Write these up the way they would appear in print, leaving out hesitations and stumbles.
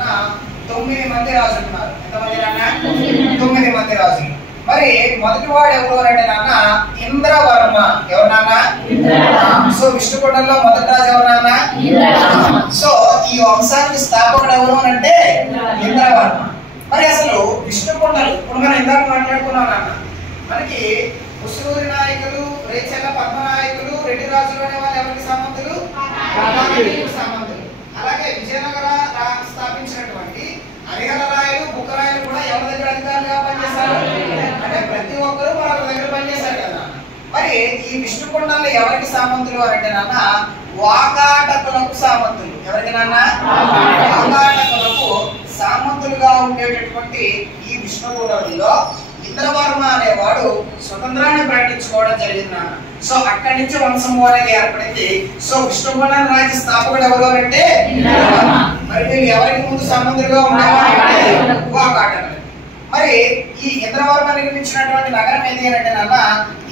నాన్న 9 మంది రాజులు ఉన్నారు. ఎంతమంది నాన్న? 9 మంది రాజులు. మరి మొదటి వాడు ఎవరు అంటే నాన్న ఇంద్రవర్మ. ఎవరు నాన్న? సో విష్ణుకుండంలో మొదటి రాజు ఎవరు నాన్న? సో ఈ వంశానికి స్థాపకుడు ఎవరు అంటే ఇంద్రవర్మ. మరి అసలు విష్ణుకుండలు ఇప్పుడు మనం ఇందాక మాట్లాడుకున్నాం నాన్న, మనకి ముసునూరి నాయకులు, రేచల్ల పద్మనాయకులు, రెడ్డి రాజులు అనే వాళ్ళు ఎవరికి సామంతులు? సామంతులు. అలాగే విజయనగర స్థాపించినటువంటి హరిహర రాయలు, బుక్కరాయలు కూడా ఎవరి దగ్గర అధికారులుగా పనిచేశారు అంటే ప్రతి ఒక్కరు మరొక దగ్గర పనిచేశారు కదా. మరి ఈ విష్ణుకుండంలో ఎవరికి సామంతులు అంటే నాన్న వాకాటకులకు సామంతులు. ఎవరికి నాన్న? వాకాటకులకు సామంతులుగా ఉండేటటువంటి ఈ విష్ణుకుండంలో ఇంద్రవర్మ అనేవాడు స్వతంత్రాన్ని ప్రకటించుకోవడం జరిగింది నాన్న. సో అక్కడి నుంచి వంశము అనేది ఏర్పడింది. సో విష్ణుకుండం రాజ్య స్థాపకుడు ఎవరు అంటే మరి వీళ్ళు ఎవరికి ముందు సంబంధులుగా ఉండేవారంటే వాకాటకులు. మరి ఈ ఇంద్రవర్మ నిర్మించినటువంటి నగరం ఏది అంటే నాన్న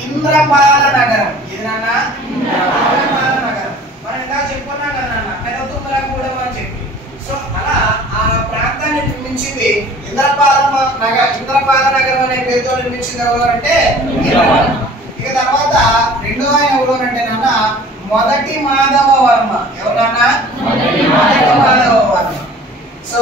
ఇంద్రపాల నగరం. ఇది నాన్న ఇంద్రపాల నగరం. మనం ఇలా చెప్పుకున్నాం కదా నాన్న పెదతుమ్మలగూడెం అని చెప్పి. సో అలా ఆ ప్రాంతాన్ని నిర్మించింది ఇంద్రపాల నగరం అనే పేరుతో నిర్మించింది ఎవరు అంటే ఇక తర్వాత రెండో ఆయన ఎవరు అంటే నాన్న మొదటి మాధవ వర్మ. ఎవరు నాన్న? మొదటి మాధవ వర్మ. సో